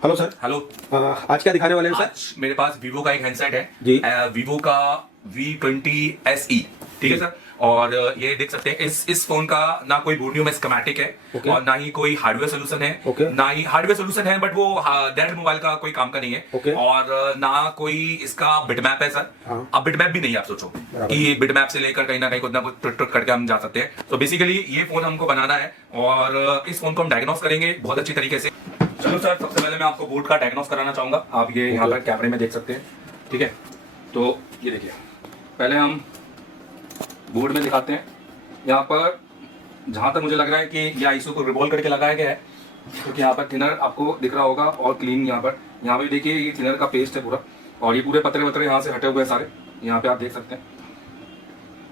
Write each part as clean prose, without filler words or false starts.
Hello sir. Hello. आज क्या दिखाने वाले हैं सर? आज मेरे पास वीवो का एक हैंडसेट है जी। वीवो का V20 SE। ठीक है सर। और ये देख सकते हैं इस फोन का ना कोई बूट में स्कीमेटिक है ओके। और ना ही कोई हार्डवेयर सोल्यूशन है। ओके। ना ही हार्डवेयर सोल्यूशन है बट वो डेड मोबाइल का कोई काम का नहीं है। ओके। और ना कोई इसका बिटमैप है सर। हाँ। अब बिटमैप भी नहीं है, आप सोचो बराबर। कि बिटमैप से लेकर कहीं ना कहीं कुछ ना कुछ टुट करके हम जा सकते हैं। तो बेसिकली ये फोन हमको बनाना है और इस फोन को हम डायग्नोस करेंगे बहुत अच्छी तरीके से। चलो सर, सबसे पहले मैं आपको बोर्ड का डायग्नोस कराना चाहूंगा। आप ये यहाँ पर कैमरे में देख सकते हैं। ठीक है, तो ये देखिए, पहले हम बोर्ड में दिखाते हैं। यहाँ पर जहाँ तक मुझे लग रहा है कि ये आईसो को रिवॉल्व करके लगाया गया है, क्योंकि यहाँ पर थिनर आपको दिख रहा होगा और क्लीन यहाँ भी देखिए ये थिनर का पेस्ट है पूरा, और ये पूरे पतरे वतरे यहाँ से हटे हुए हैं सारे, यहाँ पे आप देख सकते हैं।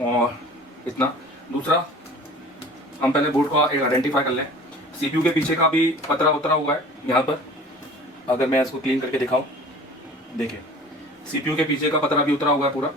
और इतना दूसरा, हम पहले बोर्ड को आइडेंटिफाई कर लें। सीपीयू के पीछे का भी पतरा उतरा हुआ है यहाँ पर। अगर मैं इसको क्लीन करके दिखाऊं, देखिए सीपीयू के पीछे का पतरा भी उतरा हुआ है पूरा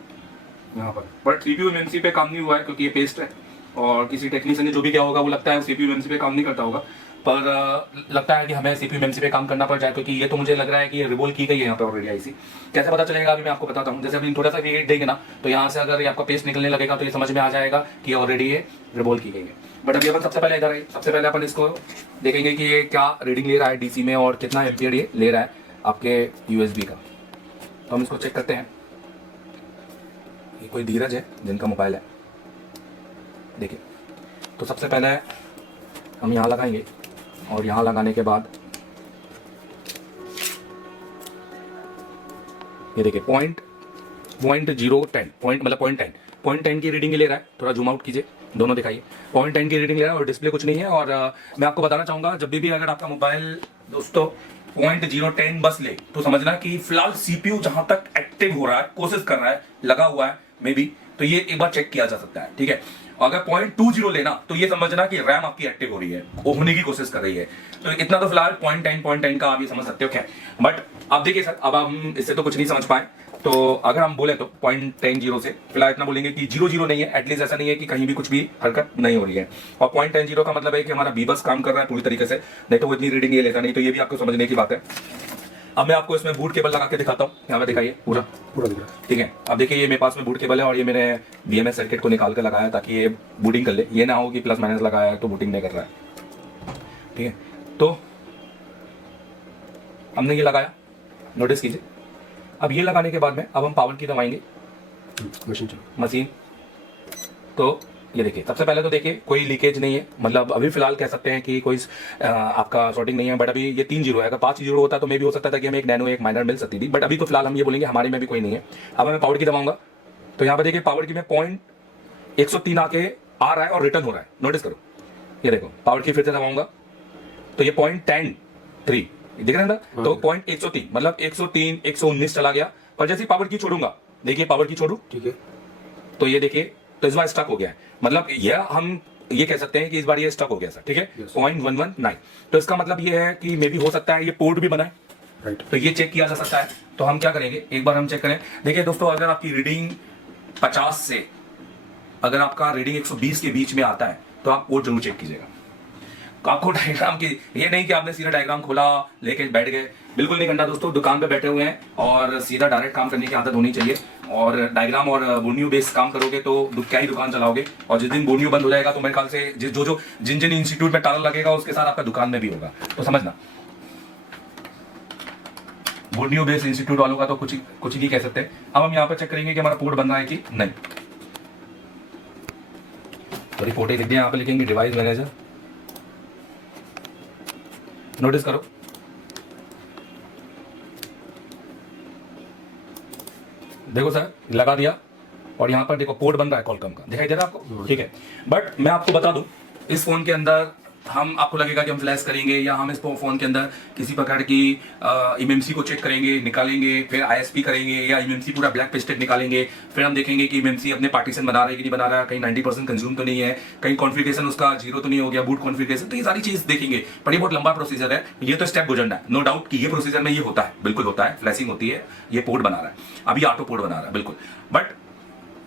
यहाँ पर। बट सीपीयू एमएमसी पे काम नहीं हुआ है क्योंकि ये पेस्ट है, और किसी टेक्नीशियन ने जो भी किया होगा वो लगता है सीपीयू एमएमसी पे काम नहीं करता होगा, पर लगता है कि हमें सीपीयू एमएमसी पे काम करना पड़ जाए, क्योंकि ये तो मुझे लग रहा है कि ये रिवोल्व की गई है यहाँ पे ऑलरेडी आईसी। कैसे पता चलेगा अभी मैं आपको बताता हूँ। जैसे अभी थोड़ा सा रीड देंगे ना, तो यहाँ से अगर आपका पेस्ट निकलने लगेगा तो ये समझ में आ जाएगा कि ऑलरेडी ये रिवोल्व की गई है। बट अभी अपन सबसे पहले इधर है, सबसे पहले अपन इसको देखेंगे कि ये क्या रीडिंग ले रहा है डीसी में और कितना एम्पियर ये ले रहा है आपके यूएसबी का। तो हम इसको चेक करते हैं। ये कोई धीरज है जिनका मोबाइल है, देखिए। तो सबसे पहले हम यहाँ लगाएंगे और यहाँ लगाने के बाद ये देखिए पॉइंट 10 की रीडिंग ले रहा है। थोड़ा जूम आउट कीजिए, दोनों दिखाइए। 0.10 की रीडिंग ले रहा है और डिस्प्ले कुछ नहीं है। और मैं आपको बताना चाहूंगा, जब भी अगर आपका मोबाइल दोस्तों 0.010 बस ले, तो समझना कि फिलहाल सीपीयू जहां तक एक्टिव हो रहा है, कोशिश कर रहा है, लगा हुआ है मे बी, तो ये एक बार चेक किया जा सकता है। ठीक है, अगर 0.20 लेना तो ये समझना कि रैम आपकी एक्टिव हो रही है, होने की कोशिश कर रही है। तो इतना तो फिलहाल 0.10 का आप ये समझ सकते हो क्या। बट आप देखिए सर, अब हम इससे तो कुछ नहीं समझ पाए, तो अगर हम बोले तो 0.10 से फिलहाल इतना बोलेंगे कि 00 नहीं है, एटलीस्ट ऐसा नहीं है कि कहीं भी कुछ भी हरकत नहीं हो रही है। और 0.10 का मतलब है कि हमारा बीबस काम कर रहा है पूरी तरीके से, नहीं तो वो इतनी रीडिंग ये लेता नहीं। तो ये भी आपको समझने की बात है। अब मैं आपको इसमें बूट केबल लगा के दिखाता हूँ। यहाँ पे दिखाइए, पूरा दिख रहा है। ठीक है, अब देखिए ये मेरे पास में बूट केबल है और ये मैंने BMS सर्किट को निकाल कर लगाया ताकि ये बूटिंग कर ले। ये ना हो कि प्लस माइनस लगाया है तो बूटिंग नहीं कर रहा है। ठीक है, तो हमने ये लगाया, नोटिस कीजिए। अब ये लगाने के बाद में अब हम पावर की दबाएंगे, मशीन। तो ये देखिए, सबसे पहले तो देखिए कोई लीकेज नहीं है, मतलब अभी फिलहाल कह सकते हैं कि कोई आपका शॉर्टिंग नहीं है। बट अभी ये 3 0 है, अगर 5 0 होता तो मे भी हो सकता था कि हमें एक नैनो एक माइनर मिल सकती थी। बट अभी तो फिलहाल हम ये बोलेंगे हमारे में भी कोई नहीं है। अब मैं पावर की दबाऊंगा तो यहाँ पर देखिए पावर की में 0.103 आके आ रहा है और रिटर्न हो रहा है, नोटिस करो। ये देखो पावर की फिर से दबाऊंगा तो ये 0.103 दिख रहा है ना, तो 0.103 मतलब 103 119 चला गया। पर जैसे पावर की छोड़ूंगा, देखिए पावर की छोड़ू, ठीक है, तो ये देखिए, तो इस बार स्टक हो गया है। मतलब ये हम ये कह सकते हैं कि इस बार ये स्टक हो गया सर। ठीक है, 0.119। तो इसका मतलब ये है कि मे भी हो सकता है ये पोर्ट भी बना है, राइट। तो ये चेक किया जा सकता है। तो हम क्या करेंगे, एक बार हम चेक करें। देखिए दोस्तों, अगर आपकी रीडिंग 50 से अगर आपका रीडिंग 120 के बीच में आता है तो आप पोर्ट जरूर चेक कीजिएगा। आपको डायग्राम की ये नहीं कि आपने सीधा डायग्राम खोला लेके बैठ गए, बिल्कुल नहीं करना दोस्तों। दुकान पे बैठे हुए हैं और सीधा डायरेक्ट काम करने की आदत होनी चाहिए। और डायग्राम और बोर्नियो बेस काम करोगे तो क्या ही दुकान चलाओगे। और जिस दिन बोर्नियो बंद हो जाएगा तो मेरे ख्याल से जिन इंस्टीट्यूट में ताला लगेगा उसके साथ आपका दुकान में भी होगा, तो समझना। बोर्नियो बेस इंस्टीट्यूट वालों का तो कुछ ही नहीं कह सकते। अब हम यहाँ पर चेक करेंगे कि हमारा पोर्ट बन रहा है कि नहीं। तो रिपोर्ट लिख दिया, यहाँ पे लिखेंगे डिवाइस मैनेजर, नोटिस करो। देखो सर, लगा दिया और यहां पर देखो पोर्ट बन रहा है कॉलकॉम का, दिखाई दे रहा है आपको। ठीक है, बट मैं आपको बता दूं, इस फोन के अंदर हम आपको लगेगा कि हम फ्लैश करेंगे या हम इस फोन के अंदर किसी प्रकार की एमएमसी को चेक करेंगे, निकालेंगे, फिर आईएसपी करेंगे या एमएमसी पूरा ब्लैक पेस्टेड निकालेंगे। फिर हम देखेंगे कि एमएमसी अपने पार्टीशन बना रहा है कि नहीं बना रहा है, कहीं 90% कंज्यूम तो नहीं है, कहीं कॉन्फ़िगरेशन उसका 0 तो नहीं हो गया, बूट कॉन्फ़िगरेशन। तो ये सारी चीज देखेंगे, पर ये बहुत लंबा प्रोसीजर है। ये तो स्टेप गुजरना है, नो डाउट कि ये प्रोसीजर में ये होता है, बिल्कुल होता है, फ्लैशिंग होती है, ये पोर्ट बना रहा है, अभी ऑटो पोर्ट बना रहा है, बिल्कुल। बट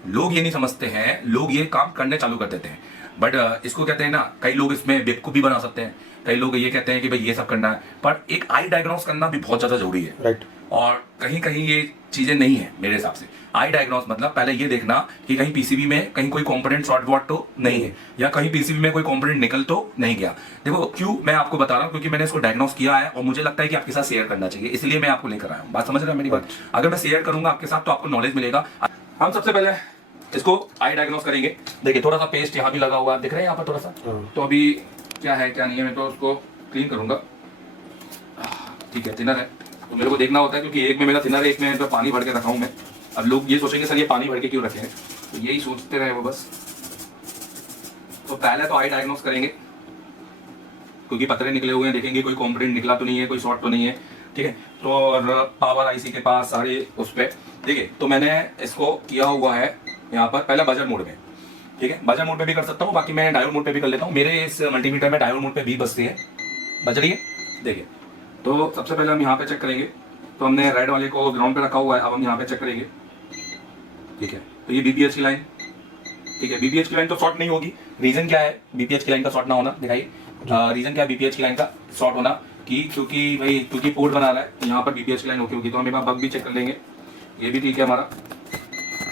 लोग ये नहीं समझते हैं, लोग ये काम करने चालू कर देते हैं। बट इसको कहते हैं ना, कई लोग इसमें बेवकूफ़ भी बना सकते हैं, कई लोग ये कहते हैं कि भाई ये सब करना है, पर एक आई डायग्नोस करना भी बहुत ज़्यादा जरूरी है। राइट। और कहीं कहीं ये चीज़ें नहीं है मेरे हिसाब से। आई डायग्नोस मतलब पहले ये देखना कि कहीं पीसीबी में कहीं कोई कंपोनेंट शॉर्ट वॉट तो नहीं है, या कहीं पीसीबी में कोई कंपोनेंट निकल तो नहीं गया। देखो क्यों मैं आपको बता रहा हूँ, क्योंकि मैंने इसको डायग्नोस किया है और मुझे लगता है कि आपके साथ शेयर करना चाहिए, इसलिए मैं आपको लेकर आया हूँ। बात समझ रहे हैं मेरी बात? अगर मैं शेयर करूंगा आपके साथ तो आपको नॉलेज मिलेगा। हम सबसे पहले इसको आई डायग्नोस करेंगे। देखिए थोड़ा सा पेस्ट यहाँ भी लगा हुआ है, दिख रहा है यहाँ पर थोड़ा सा, तो अभी क्या है क्या नहीं है मैं तो उसको क्लीन करूंगा। ठीक है, थिनर है तो मेरे को देखना होता है, क्योंकि एक में मेरा थिनर है, एक में तो पानी भर के रखा हूं मैं। अब लोग ये सोचेंगे सर ये पानी भर के क्यों रखे हैं, तो यही सोचते रहे वो बस। तो पहले तो आई डायग्नोस करेंगे, क्योंकि पतरे निकले हुए हैं, देखेंगे कोई कंपोनेंट निकला तो नहीं है, कोई शॉर्ट तो नहीं है। ठीक है, तो और पावर आईसी के पास सारे उस पर देखिए, तो मैंने इसको किया हुआ है यहाँ पर पहले बजर मोड में। ठीक है, बजर मोड पे भी कर सकता हूँ, बाकी मैं डायोड मोड पे भी कर लेता हूँ। मेरे इस मल्टीमीटर में डायोड मोड पे भी बजती है, बज रही है। देखिए तो सबसे पहले हम यहाँ पे चेक करेंगे, तो हमने रेड वाले को ग्राउंड पे रखा हुआ है, अब हम यहाँ पे चेक करेंगे। ठीक है, तो ये बीपीएच की लाइन, ठीक है, बीपीएच की लाइन तो शॉर्ट नहीं होगी। रीजन क्या है बीपीएच की लाइन का शॉर्ट ना होना, दिखाइए रीजन क्या है बीपीएच की लाइन का शॉर्ट होना, कि क्योंकि पोर्ट बना रहा है यहाँ पर बीपीएच की लाइन ओके होगी। तो हम एक बार बग भी चेक कर लेंगे, ये भी ठीक है हमारा।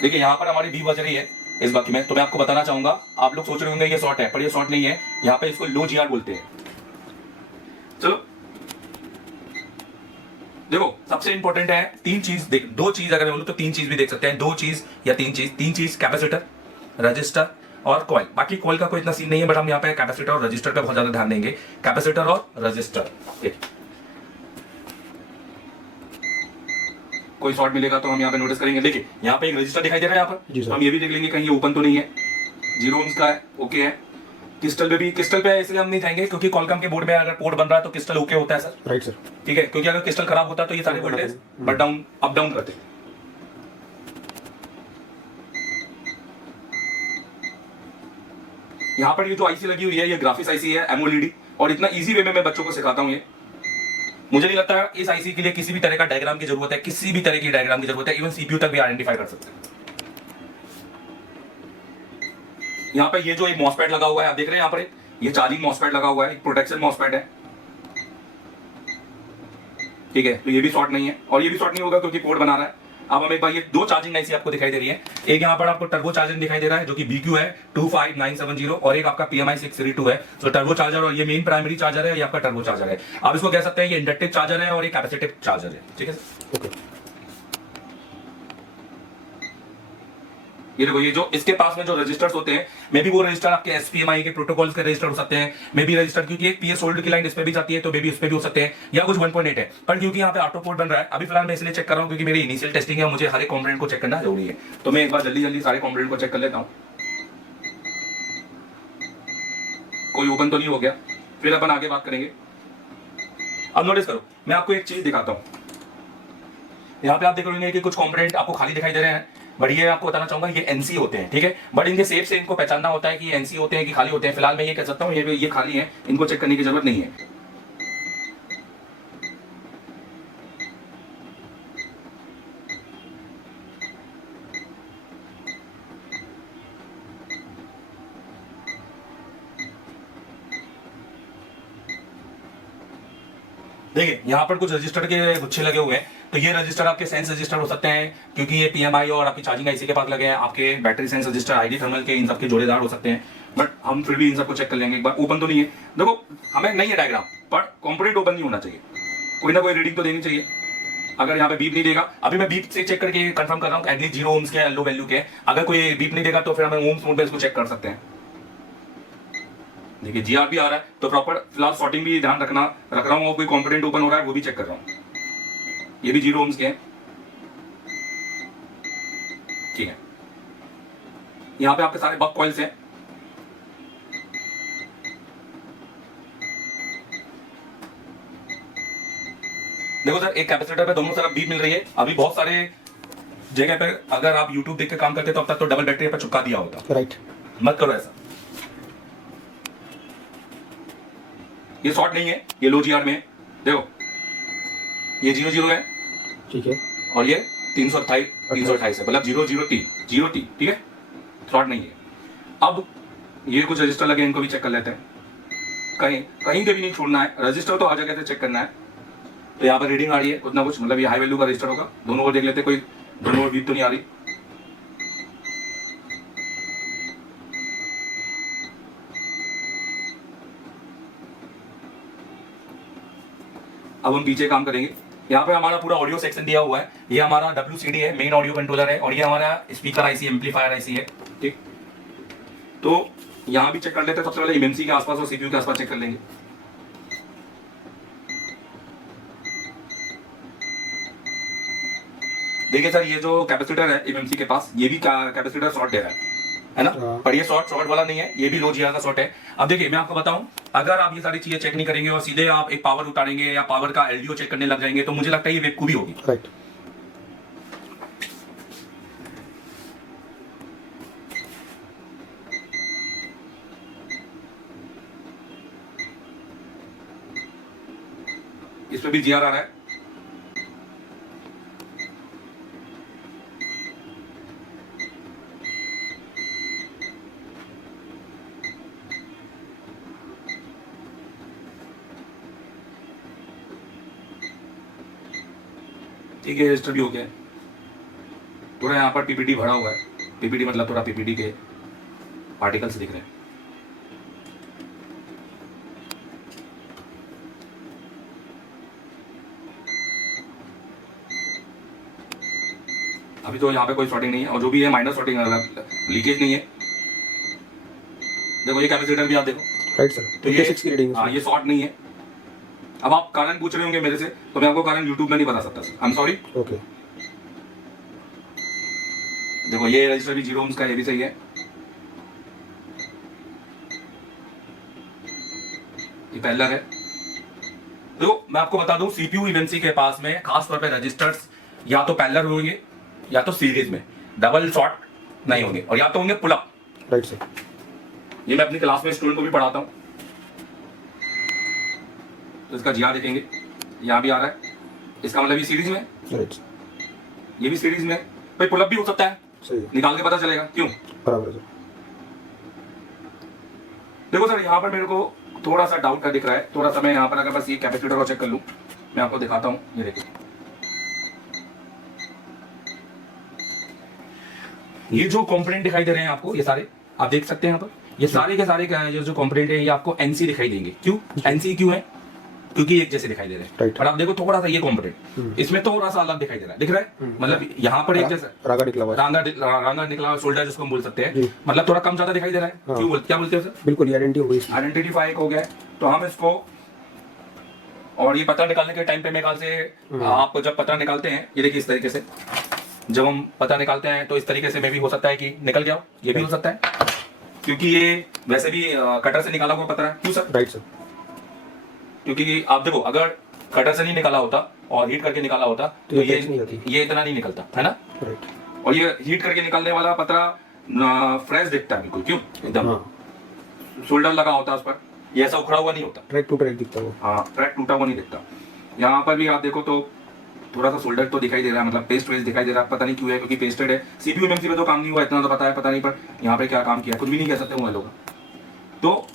देखिए यहाँ पर हमारी बी बज रही है इस बाकी में, तो मैं आपको बताना चाहूंगा, आप लोग सोच रहे होंगे ये शॉर्ट है, पर ये शॉर्ट नहीं है, यहाँ पे इसको लो जीआर बोलते हैं। चलो देखो सबसे इंपॉर्टेंट है तीन चीज देख, दो चीज अगर मैं बोलूं तो तीन चीज भी देख सकते हैं, दो चीज या तीन चीज कैपेसिटर, रजिस्टर और कॉइल। बाकी कॉइल का कोई इतना सीन नहीं है, बट हम यहाँ पे कैपेसिटर और रजिस्टर पे बहुत ज्यादा ध्यान देंगे। कैपेसिटर और रजिस्टर, कोई शॉर्ट मिलेगा तो हम यहाँ पे नोटिस करेंगे। देखिए यहाँ पे एक रजिस्टर दिखाई दे रहा है यहाँ पर, तो हम ये भी देख लेंगे कहीं ये ओपन तो नहीं है, 0 ohms का है, ओके है। क्रिस्टल पे भी, क्रिस्टल पे इसलिए हम नहीं जाएंगे क्योंकि कॉलकम के बोर्ड में अगर पोर्ट बन रहा है तो क्रिस्टल ओके होता है सर। Right sir. ठीक है, क्योंकि अगर क्रिस्टल खराब होता है तो ये सारे voltage but down up down करते हैं। यहाँ पर ये जो आईसी लगी हुई है ये ग्राफिक्स आईसी है एमओएलईडी, और इतना इजी वे में मैं बच्चों को सिखाता हूँ ये। मुझे नहीं लगता इस आईसी के लिए किसी भी तरह का डायग्राम की जरूरत है, किसी भी तरह की डायग्राम की जरूरत है, इवन सीपीयू तक भी आइडेंटिफाई कर सकते हैं। यहाँ पे ये जो एक मॉसफेट लगा हुआ है आप देख रहे हैं, यहाँ पर ये चार्जिंग मॉसफेट लगा हुआ है, एक प्रोटेक्शन मॉसफेट है। ठीक है, तो ये भी शॉर्ट नहीं है और ये भी शॉर्ट नहीं होगा क्योंकि पोर्ट बना रहा है। अब हम एक बार ये दो चार्जिंग आईसी आपको दिखाई दे रही है, एक यहाँ पर आपको टर्बो चार्जर दिखाई दे रहा है जो कि BQ है 25970, और एक आपका PMI 632 है। तो टर्बो चार्जर और ये मेन प्राइमरी चार्जर है, ये आपका टर्बो चार्जर है। आप इसको कह सकते हैं ये इंडक्टिव चार्जर है और ये कैपेसिटिव चार्जर है। ठीक है ओके। ये देखो, ये जो इसके पास में जो रजिस्टर्स होते हैं, मे बी वो रजिस्टर आपके SPMI के प्रोटोकॉल्स के रजिस्टर हो सकते हैं, मे बी रजिस्टर क्योंकि एक PS होल्ड की लाइन इस पे भी जाती है तो मे बी उस पे भी हो सकते हैं, या कुछ 1.8 है। पर क्योंकि यहाँ पे ऑटो पोर्ट बन रहा है, अभी फिलहाल मैं इसलिए चेक कर रहा हूँ क्योंकि मेरी इनिशियल टेस्टिंग है और मुझे हर एक कंपोनेंट को चेक करना जरूरी है। तो मैं एक बार जल्दी सारे कंपोनेंट को चेक कर लेता हूँ, कोई ओपन तो नहीं हो गया, फिर अपन आगे बात करेंगे। अब नोटिस करो, मैं आपको एक चीज दिखाता हूँ। यहाँ पे आप देख रहे कि कुछ कंपोनेंट आपको खाली दिखाई दे रहे हैं, बट ये आपको बताना चाहूंगा ये NC होते हैं। ठीक है, बट इनके शेप से इनको पहचानना होता है कि ये NC होते हैं कि खाली होते हैं। फिलहाल मैं ये कह सकता हूँ ये खाली हैं, इनको चेक करने की जरूरत नहीं है। देखिए यहाँ पर कुछ रजिस्टर के गुच्छे लगे हुए हैं, तो ये रजिस्टर आपके सेंस रजिस्टर हो सकते हैं क्योंकि ये PMI और आपकी चार्जिंग आईसी के पास लगे हैं। आपके battery sense register ID thermal के इन सब के जोड़ेदार हो सकते हैं, बट हम फिर भी इन सबको चेक कर लेंगे एक बार। ओपन तो नहीं है, देखो हमें नहीं है डायग्राम, बट कंपोनेंट ओपन नहीं होना चाहिए, कोई ना कोई रीडिंग तो देनी चाहिए। अगर यहाँ पे बीप नहीं देगा, अभी मैं बीप से चेक करके कंफर्म कर रहा हूँ एटलीस्ट 0 ohms के लो वैल्यू के, अगर कोई बीप नहीं देगा तो फिर हमें ओम्स मोड पे इसको चेक कर सकते हैं। देखिए GR भी आ रहा है, तो प्रॉपर फिलहाल सॉर्टिंग भी ध्यान रख रहा हूँ, कोई कंपोनेंट ओपन हो रहा है वो भी चेक कर रहा हूँ। ये भी 0 ohms के हैं। ठीक है, यहाँ पे आपके सारे बक कॉइल्स हैं। देखो सर, एक कैपेसिटर पे दोनों तरफ बीप मिल रही है। अभी बहुत सारे जगह पे अगर आप YouTube देख के काम करते तो अब तक तो डबल बैटरी पे चिपका दिया होता। राइट, मत करो ऐसा, ये शॉर्ट नहीं है, ये लो GR में है। देखो ये 0 है, ठीक है, और ये 328 है, मतलब 003 0T। ठीक है, शॉर्ट नहीं है। अब ये कुछ रजिस्टर लगे, इनको भी चेक कर लेते हैं। कहीं कहीं के भी नहीं छोड़ना है, रजिस्टर तो हर जगह से चेक करना है। तो यहाँ पर रीडिंग आ रही है कुछ ना कुछ, मतलब ये हाई वैल्यू का रजिस्टर होगा। दोनों को देख लेते हैं, कोई दोनों बीप तो नहीं आ रही। अब हम पीछे काम करेंगे। यहाँ पे हमारा पूरा ऑडियो सेक्शन दिया हुआ है। ये हमारा WCD है, मेन ऑडियो कंट्रोलर है, और ये हमारा स्पीकर आईसी, एम्पलीफायर आईसी है। ठीक, तो यहाँ भी चेक कर लेते हैं। सबसे पहले एमएमसी के आसपास और सीपीयू के आसपास चेक कर लेंगे। देखिए सर, ये जो कैपेसिटर है एमएमसी के पास, ये भी कैपेसिटर शॉर्ट दे रहा है ना। पर ये शॉर्ट वाला नहीं है, ये भी लो जीआर का शॉर्ट है। अब देखिए मैं आपको बताऊं, अगर आप ये सारी चीजें चेक नहीं करेंगे और सीधे आप एक पावर उतारेंगे या पावर का एलडीओ चेक करने लग जाएंगे, तो मुझे लगता है ये बेवकूफी होगी। राइट। इस पे भी जीआर आ रहा है। ठीक है, रजिस्टर भी हो गया। थोड़ा यहाँ पर पीपीटी भरा हुआ है। पीपीटी मतलब थोड़ा पीपीटी के पार्टिकल्स दिख रहे हैं। अभी तो यहाँ पे कोई शॉर्टिंग नहीं है, और जो भी है माइनर शॉर्टिंग है, लीकेज नहीं है। देखो ये कैपेसिटर भी आप देखो। राइट सर, तो 26 की रीडिंग हाँ, ये शॉर्ट नहीं है। अब आप कारण पूछ रहे होंगे मेरे से, तो मैं आपको कारण यूट्यूब में नहीं बता सकता sir, I am sorry. Okay. देखो ये रजिस्टर भी 0 ohms का, ये भी सही है। ये पैरेलल है। देखो मैं आपको बता दूं, सीपीयू एमएमसी के पास में खास तौर पे रजिस्टर्स या तो पैरेलल होंगे या तो सीरीज में, डबल शॉर्ट नहीं होंगे, और या तो होंगे पुल अप। Right sir. ये मैं अपनी क्लास में स्टूडेंट को भी पढ़ाता हूं। तो इसका जीआर देखेंगे, यहाँ भी आ रहा है, इसका मतलब ये सीरीज में, राइट। ये भी सीरीज में। भाई पुल अप भी हो सकता है, सही है, निकाल के पता चलेगा क्यों। बराबर है सर। देखो सर, यहाँ पर मेरे को थोड़ा सा डाउट का दिख रहा है। थोड़ा सा मैं यहाँ पर अगर बस ये कैपेसिटर को चेक कर लूँ, मैं आपको दिखाता हूँ। ये देखिए, ये जो कंपोनेंट दिखाई दे रहे हैं आपको, ये सारे आप देख सकते हैं यहाँ पर, ये सारे के सारे जो कंपोनेंट है, ये आपको एनसी दिखाई देंगे। क्यों एनसी क्यों है? क्योंकि एक जैसे दिखाई दे रहे हैं। Right. और आप देखो थोड़ा सा ये कंपोनेंट, इसमें थोड़ा सा अलग दिखाई दे रहा है। दिख रहा है? मतलब यहाँ पर एक जैसा रागा निकला हुआ है। रांगा निकला हुआ, शोल्डर जिसको हम बोल सकते हैं, मतलब थोड़ा कम ज्यादा दिखाई दे रहा है। हाँ। क्यों क्या बोलते हो सर? बिल्कुल, ये आइडेंटिटी हो गई इसकी। आइडेंटिफाई हो गया। तो हम इसको, और ये पता निकालने के टाइम पे मेरे ख्याल से आप जब पता निकालते हैं, ये देखिए इस तरीके से जब हम पता निकालते हैं, तो इस तरीके से में भी हो सकता है कि निकल गया हो। ये भी हो सकता है, क्योंकि ये वैसे भी कटर से निकाला हुआ पता है। क्यों सर? Right sir. क्योंकि आप देखो, अगर कटर से नहीं निकाला होता और हीट करके निकाला होता, तो ये नहीं होती। ये इतना नहीं निकलता है ना। राइट। और ये हीट करके निकालने वाला पतरा फ्रेश दिखता है बिल्कुल। क्यों? एकदम हाँ। शोल्डर लगा होता है उस पर, ये ऐसा उखड़ा हुआ नहीं होता। ट्रैक टू ट्रैक दिखता है वो। हाँ, ट्रैक टूटा हुआ नहीं दिखता। यहाँ पर भी आप देखो तो थोड़ा सा शोल्डर तो दिखाई दे रहा है, मतलब पेस्ट वेस्ट दिखाई दे रहा है। पता नहीं क्यों है, क्योंकि पेस्टेड है। सीपीयू एमएमसी में तो काम नहीं हुआ, इतना तो पता है। पता नहीं पर यहाँ पे क्या काम किया, कुछ भी नहीं कह सकते वो लोग। तो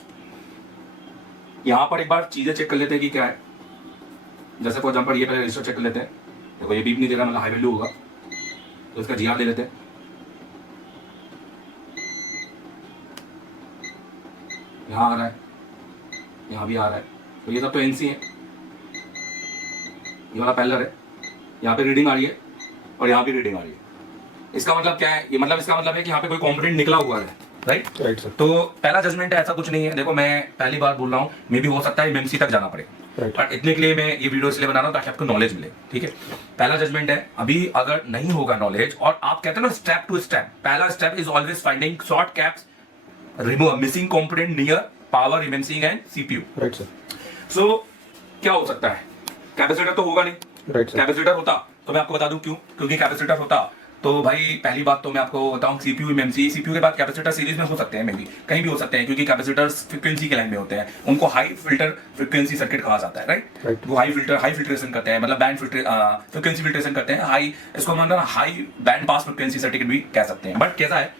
यहाँ पर एक बार चीजें चेक कर लेते हैं कि क्या है। जैसे फॉर एग्जाम्पल ये पहले रजिस्टर चेक कर लेते हैं। देखो ये बीप नहीं दे रहा, मतलब हाई वैल्यू होगा। तो इसका जीआर ले लेते हैं। यहाँ आ रहा है, यहाँ भी आ रहा है। तो ये सब तो एनसी है। ये वाला पैरेलल है, यहाँ पे रीडिंग आ रही है और यहाँ भी रीडिंग आ रही है। इसका मतलब क्या है? ये मतलब इसका मतलब है कि यहाँ पे कोई कंपोनेंट निकला हुआ है। Right right sir. तो पहला जजमेंट है, ऐसा कुछ नहीं है। देखो मैं पहली बार बोल रहा हूँ, मे भी हो सकता है एमएमसी तक जाना पड़े, राइट। पर इतने के लिए मैं ये वीडियो इसलिए बना रहा हूँ ताकि आपको नॉलेज मिले। ठीक है, पहला जजमेंट है। अभी अगर नहीं होगा नॉलेज, और आप कहते हैं ना स्टेप टू स्टेप, पहला step is always finding short caps, remove missing component near power इमेंसिंग and CPU. Right sir. So क्या हो सकता है? कैपेसिटर तो होगा नहीं। Right sir. कैपेसिटर होता तो मैं आपको बता दूं क्यों, क्योंकि कैपेसिटर होता तो भाई पहली बात तो मैं आपको बताऊं, सीपीयू एमएमसी, सीपीयू के बाद कैपेसिटर सीरीज में हो सकते हैं, मे भी कहीं भी हो सकते हैं, क्योंकि कैपेसिटर्स फ्रीक्वेंसी के लाइन में होते हैं। उनको हाई फिल्टर फ्रीक्वेंसी सर्किट कहा जाता है। राइट। वो हाई फिल्ट्रेशन करते हैं, मतलब बैंड फ्रीक्वेंसी फिल्ट्रेशन करते हैं। हाई, इसको मतलब high band pass frequency circuit भी कह सकते हैं। बट कैसा है,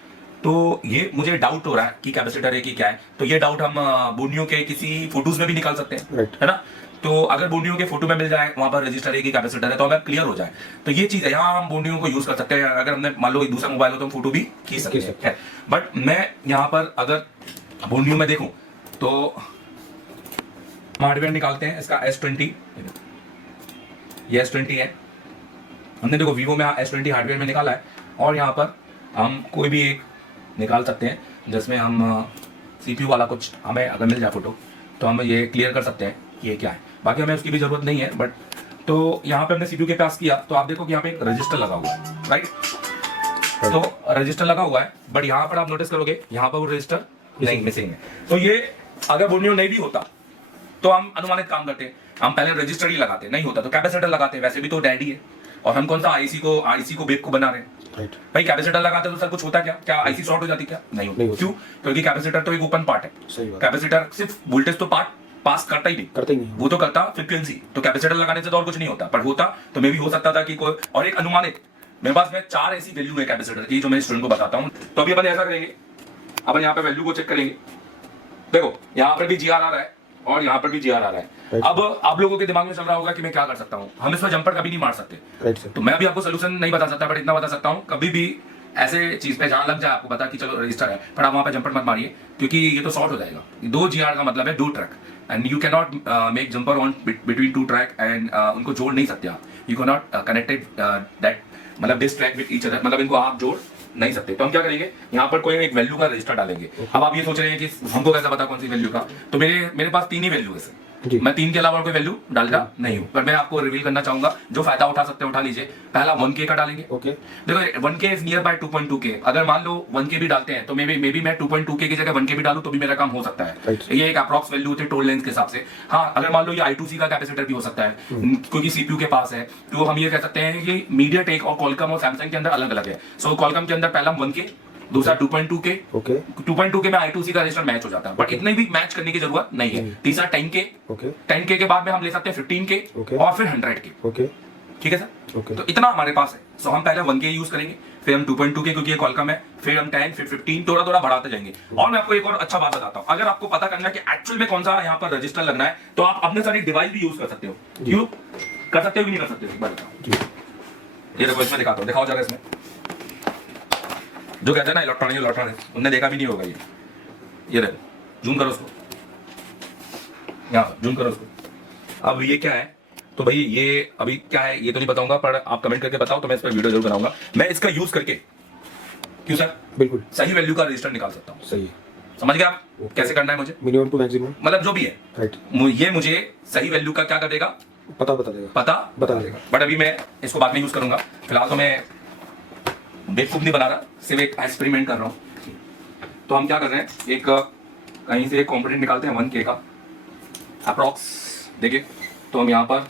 तो ये मुझे डाउट हो रहा है कि कैपेसिटर है कि क्या है। तो ये डाउट हम बोर्नियो के किसी फोटोज में भी निकाल सकते हैं, Right. है ना। तो अगर बोर्नियो के फोटो में मिल जाए वहां पर रजिस्टर है कि कैपेसिटर है, तो हमें क्लियर हो जाए। तो ये चीज है, यहाँ हम बोर्नियो को यूज कर सकते हैं। अगर हमने मान लो एक दूसरा मोबाइल हो तो हम फोटो भी खींच सकते हैं। बट मैं यहाँ पर अगर बोर्नियो में देखूं तो हार्डवेयर निकालते हैं इसका S20, ये S20 है। हमने देखो वीवो में S20 हार्डवेयर में निकाला है, और यहाँ पर हम कोई भी एक निकाल सकते हैं जिसमें हम CPU वाला कुछ हमें अगर मिल जाए फोटो, तो हम ये क्लियर कर सकते हैं कि ये क्या है। बाकी हमें उसकी भी जरूरत नहीं है। बट तो यहाँ पे हमने CPU के पास किया, तो आप देखो कि यहाँ पे एक रजिस्टर लगा हुआ है, राइट। तो रजिस्टर लगा हुआ है, बट यहाँ पर आप नोटिस करोगे यहाँ पर वो रजिस्टर नहीं, मिसिंग है। तो ये अगर बोर्नियो नहीं भी होता तो हम अनुमानित काम करते हैं, हम पहले रजिस्टर ही लगाते, नहीं होता तो कैपेसिटर लगाते। वैसे भी तो डैडी है, और हम कौन सा आईसी को बेक को बना रहे हैं। राइट। भाई कैपेसिटर लगाते तो सर कुछ होता क्या आईसी शॉर्ट हो जाती क्या? नहीं होती। क्यों? क्योंकि कैपेसिटर तो एक ओपन पार्ट है। सही बात। कैपेसिटर सिर्फ वोल्टेज तो पार्ट पास करता ही नहीं, करते ही नहीं। वो तो करता फ्रीक्वेंसी। तो कैपेसिटर लगाने से तो और कुछ नहीं होता, पर होता तो मे भी हो सकता था कि कोई और एक अनुमानित। मेरे पास में 4 ऐसी वैल्यू है कैपेसिटर की जो मैं स्टूडेंट को बताता हूँ। तो अभी अपन ऐसा करेंगे, अपन यहाँ पे वैल्यू को चेक करेंगे। देखो यहाँ पर भी जीआर आ रहा है और यहाँ पर भी जीआर आ रहा है। अब आप लोगों के दिमाग में चल रहा होगा कि मैं क्या कर सकता हूँ, हम इसमें जंपर कभी नहीं मार सकते। Right sir. तो मैं भी आपको सोल्यूशन नहीं बता सकता, बट इतना बता सकता हूँ, कभी भी ऐसे चीज पे जहां लग जाए आपको पता कि चलो रजिस्टर है, पर आप वहां पे जंपर मत मारिए, क्योंकि ये तो शॉर्ट हो जाएगा। 2 GR का मतलब है 2 track, and you can not make jumper on between 2 track, and उनको जोड़ नहीं सकते आप। You can not connected that, मतलब this track with each other, मतलब इनको आप जोड़ नहीं सकते। तो हम क्या करेंगे, यहाँ पर कोई एक वैल्यू का रजिस्टर डालेंगे। अब आप ये सोच रहे हैं कि हमको कैसे पता कौन सी वैल्यू का, तो मेरे पास 3 ही वैल्यू है सर। मैं 3 के अलावा कोई वैल्यू डालता नहीं हूँ, पर मैं आपको रिवील करना चाहूंगा। जो फायदा उठा सकते हैं उठा लीजिए। पहला 1K का डालेंगे। ओके। देखो 1K is near by 2.2K। अगर मान लो 1K भी डालते हैं तो मे बी मैं 2.2K की जगह 1K भी डालूं तो भी मेरा काम हो सकता है। Right. ये एक अप्रॉक्स वैल्यू होती है टोल लेंथ के हिसाब से। हाँ, अगर मान लो ये I2C का कैपेसिटर भी हो सकता है, क्योंकि CPU के पास है, तो हम ये कह सकते हैं कि मीडियाटेक और कॉलकॉम और सैमसंग के अंदर अलग अलग है। सो कॉलकॉम के अंदर पहला 1K, दूसरा 2.2K। ओके। 2.2K में I2C का रजिस्टर मैच हो जाता है, बट इतने भी मैच करने की जरूरत नहीं है। तीसरा 10K। ओके। 10K के बाद में हम ले सकते हैं 15K ओके। और फिर 100K। ओके। ठीक है सर। ओके। तो इतना हमारे पास है। सो हम पहले 1K यूज करेंगे, फिर हम 2.2K क्योंकि ये कॉलकॉम है, फिर हम 10, फिर 15, थोड़ा थोड़ा बढ़ाते जाएंगे। और मैं आपको एक और अच्छा बात बताता हूँ, अगर आपको पता करना है कि एक्चुअल में कौन सा यहाँ पर रजिस्टर लगना है, तो आप अपने सारी डिवाइस भी यूज कर सकते हो। क्यों कर सकते हो कि नहीं कर सकते? ये देखो इसमें दिखाता हूँ, दिखाओ जरा इसमें। जो कहते हैं ना इलेक्ट्रॉनिक, उनने देखा भी नहीं होगा ये देखो, जूम करो उसको, यहाँ जूम करो उसको। अब ये क्या है, तो भाई ये अभी क्या है ये तो नहीं बताऊंगा, पर आप कमेंट करके बताओ तो मैं इस पर वीडियो जरूर बनाऊंगा। मैं इसका यूज करके, क्यों सर, बिल्कुल सही वैल्यू का रजिस्टर निकाल सकता हूँ। सही है। समझ गए आप कैसे करना है मुझे? Minimum to maximum. मतलब जो भी है, राइट। ये मुझे सही वैल्यू का क्या कर देगा, बता देगा। बता देगा। बट अभी मैं इसको बाद में यूज करूंगा, फिलहाल तो मैं बेवकूफ नहीं बना रहा, सिर्फ एक एक्सपेरिमेंट कर रहा हूँ। तो हम क्या कर रहे हैं, एक कहीं से एक कॉम्पोनेंट निकालते हैं 1K का अप्रॉक्स। देखिए तो हम यहाँ पर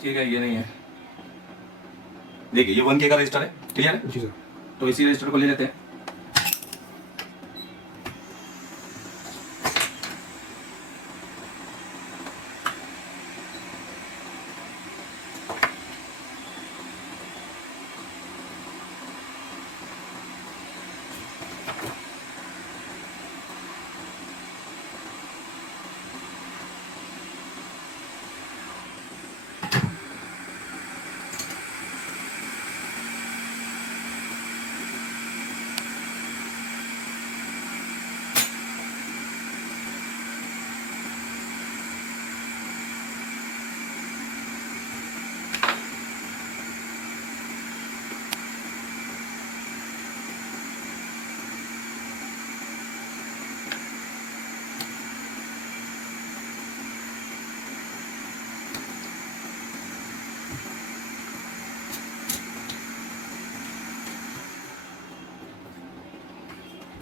ठीक है, ये नहीं है, देखिए ये 1K का रजिस्टर है, क्लियर है। जी सर। तो इसी रजिस्टर को ले लेते हैं।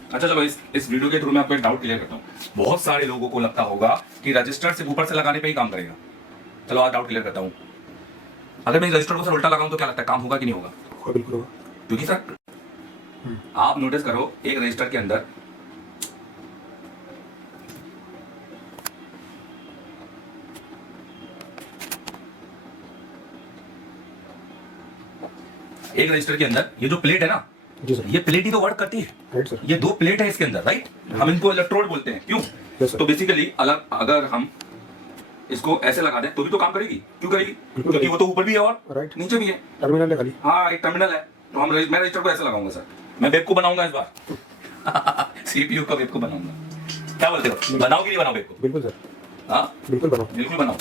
अच्छा चलो इस वीडियो के थ्रू मैं आपको एक डाउट क्लियर करता हूँ। बहुत सारे लोगों को लगता होगा कि रजिस्टर सिर्फ ऊपर से लगाने पे ही काम करेगा। चलो आज डाउट क्लियर करता हूँ, अगर मैं इस रजिस्टर को सर उल्टा लगाऊं तो क्या लगता है काम होगा कि नहीं होगा? बिल्कुल होगा। क्योंकि सर आप नोटिस करो एक रजिस्टर के अंदर एक रजिस्टर के अंदर ये जो प्लेट है ना, जी सर। ये प्लेट ही तो वर्क करती है। Right sir. ये 2 प्लेट है इसके अंदर, राइट। हम इनको इलेक्ट्रोड बोलते हैं, क्यों? Yes, sir. तो बेसिकली अगर हम इसको ऐसे लगा दें तो भी तो काम करेगी। क्यों करेगी? बिल्कुल क्योंकि वो तो ऊपर भी है और Right. नीचे भी है। टर्मिनल है खाली। हाँ, एक टर्मिनल है। तो मैं रजिस्टर को ऐसे लगाऊंगा सर। मैं वेब को बनाऊंगा इस बार। सीपीयू का वेब को बनाऊंगा। क्या बोलते हो, बनाओ कि नहीं बनाओ वेब को? बिल्कुल सर, हाँ बिल्कुल बनाओ। बिल्कुल बनाओ।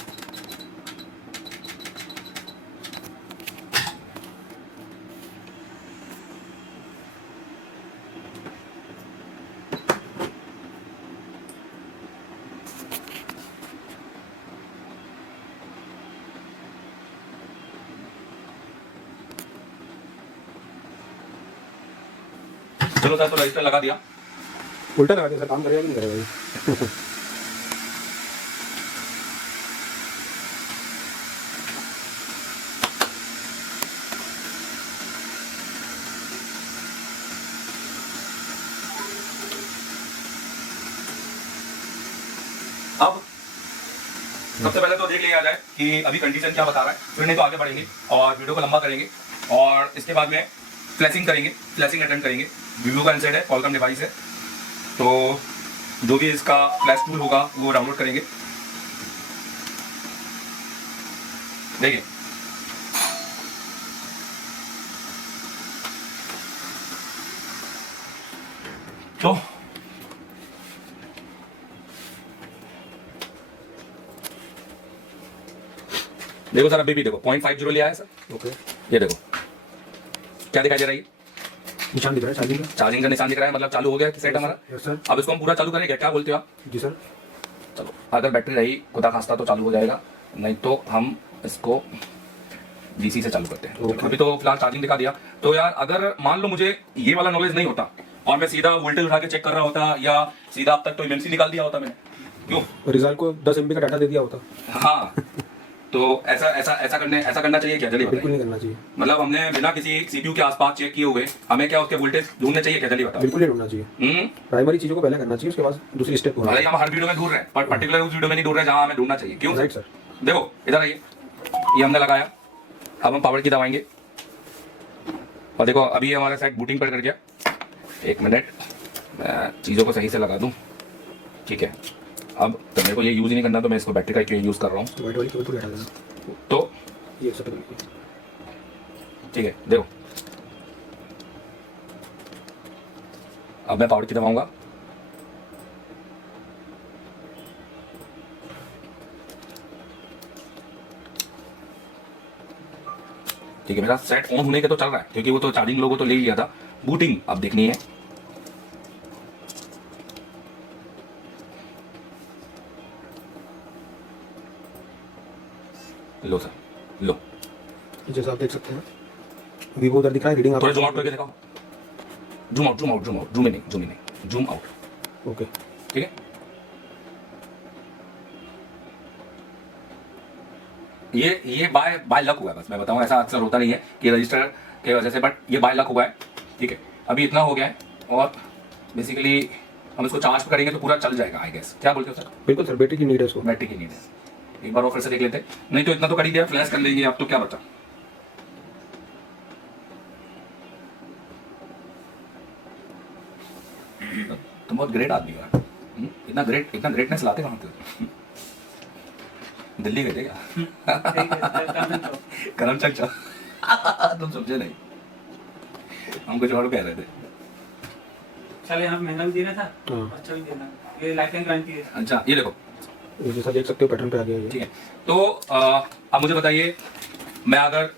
चलो सर, तो रजिस्टर लगा दिया। उल्टा लगा दिया सर, काम करेगा कि नहीं करेगा ये? अब सबसे पहले तो देख लिया जाए कि अभी कंडीशन क्या बता रहा है, फिर नहीं तो आगे बढ़ेंगे और वीडियो को लंबा करेंगे और इसके बाद में फ्लैशिंग करेंगे, फ्लैशिंग अटेंड करेंगे। वीवो का इनसेट है, कॉलकॉम डिवाइस है, तो जो भी इसका फ्लैश टूल होगा वो डाउनलोड करेंगे। देखिए तो देखो सर, अभी भी देखो 0.50 लिया है सर। ओके, ये देखो क्या दिखाई दे रहा है, निशान दिख रहा है चार्जिंग का। चार्जिंग का निशान दिख रहा है, मतलब चालू हो गया सेट हमारा। Yes sir. अब इसको हम पूरा चालू करेंगे, क्या बोलते हो आप? जी सर। चलो, अगर बैटरी रही खुदा खास्ता तो चालू हो जाएगा, नहीं तो हम इसको डीसी से चालू करते हैं। Okay. अभी तो फिलहाल चार्जिंग दिखा दिया। तो यार अगर मान लो मुझे ये वाला नॉलेज नहीं होता और मैं सीधा वोल्टेज उठा के चेक कर रहा होता या सीधा अब तक तो एमएमसी निकाल दिया होता मैंने, क्यों? रिजल्ट को 10 MB का डाटा दे दिया होता। हाँ, तो ऐसा करना चाहिए क्या? जल्दी बिल्कुल बताइए। नहीं करना चाहिए, मतलब हमने बिना किसी सीपीयू के आसपास चेक किए हुए हमें क्या उसके वोल्टेज ढूंढने चाहिए क्या? जल्दी बताओ। बिल्कुल नहीं ढूंढना चाहिए। प्राइमरी चीजों को पहले करना चाहिए, उसके बाद दूसरी स्टेप होना भले ही हम हर वीडियो में ढूंढ रहे हैं पर पर्टिकुलर उस वीडियो में नहीं ढूंढ रहे जहां हमें ढूंढना चाहिए, क्यों? Right sir. देखो इधर आइए, ये हमने लगाया, अब हम पावर की दबाएंगे और देखो अभी हमारा सेट बूटिंग पर कर गया। एक मिनट, मैं चीज़ों को सही से लगा दूं, ठीक है। अब तो मेरे को ये यूज़ ही नहीं करना, तो मैं इसको बैटरी का क्यों यूज़ कर रहा हूँ। वाइट वाली केबल पूरी हटा देना। तो ये सब पता नहीं। ठीक है, देखो अब मैं पावर की दबाऊंगा, ठीक है। मेरा सेट ऑन होने के तो चल रहा है क्योंकि वो तो चार्जिंग लोगों तो ले ही लिया था। बूटिंग अब देखनी है। लो सर, लो जैसा आप देख सकते हैं वीवो उधर दिख रहा है, रीडिंग थोड़ा जूम आउट करके दिखाओ। Zoom out, zoom out, zoom out, zoom in, zoom in, zoom out. Okay. ठीक है, ये बाय लक हुआ है, बस मैं बताऊं, ऐसा अक्सर होता नहीं है कि रजिस्टर के वजह से, बट ये बाय लक हुआ है। ठीक है, अभी इतना हो गया है और बेसिकली हम इसको चार्ज करेंगे तो पूरा चल जाएगा आई गेस। क्या बोलते हो सर? बिल्कुल सर, बैटरी की नीड है इसको। बैटरी की नीड है, एक बार और फिर से देख लेते हैं। नहीं तो इतना तो कर ही दिया, फ्लैश कर लेंगे। अब तो क्या बचा? तुम बहुत ग्रेट आदमी हो यार। इतना ग्रेटनेस लाते कहाँ थे? दिल्ली गए थे क्या? करमचक चल। तुम समझे नहीं, हम कुछ और कह रहे थे। चल यहाँ महंगा भी देना था, हाँ। अच्छा भी देना। ये लाइफ टाइम गारंटी है। अच्छा, ये देखो, ये जैसा देख सकते हो पैटर्न पे आ गया ये। ठीक है। तो अब मुझे बताइए, मैं अगर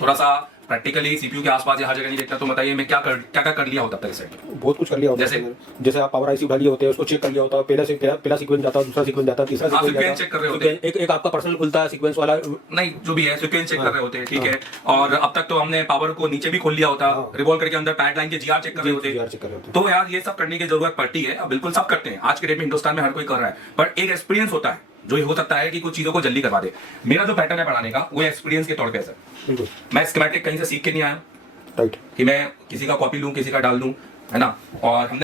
थोड़ा सा प्रैक्टिकली सीपीयू के आसपास या हर जगह नहीं देखता तो बताइए मैं क्या कर लिया होता अब तक इस सेट में? बहुत कुछ कर लिया होता है। जैसे आप पावर आईसी उठा लिए होते हैं, उसको चेक कर लिया होता है। पहला सीक्वेंस जाता है, दूसरा सीक्वेंस जाता है, तीसरा हाँ, सीक्वेंस सीक्वेंस चेक कर रहे होते हैं। एक आपका पर्सनल खुलता है सीक्वेंस वाला। नहीं, जो भी है सीक्वेंस चेक कर रहे होते हैं, ठीक है। और अब तक तो हमने पावर को नीचे भी खोल लिया होता, रिवॉल्व करके अंदर पैड लाइन के जीआर चेक कर रहे होते। चेक कर रहे होते हैं। तो यार ये सब करने की जरूरत पड़ती है, अब बिल्कुल सब करते हैं आज के डेट में, हिंदुस्तान में हर कोई कर रहा है। पर एक एक्सपीरियंस होता है जो ये हो सकता है कि कुछ चीजों को जल्दी करवा दे। मेरा जो पैटर्न है पढ़ाने का वो एक्सपीरियंस के तौर पे है सर। बिल्कुल। मैं स्कीमेटिक कहीं से सीख के नहीं आया राइट। कि मैं किसी का कॉपी लूं, किसी का डाल दूं, है ना। और हमने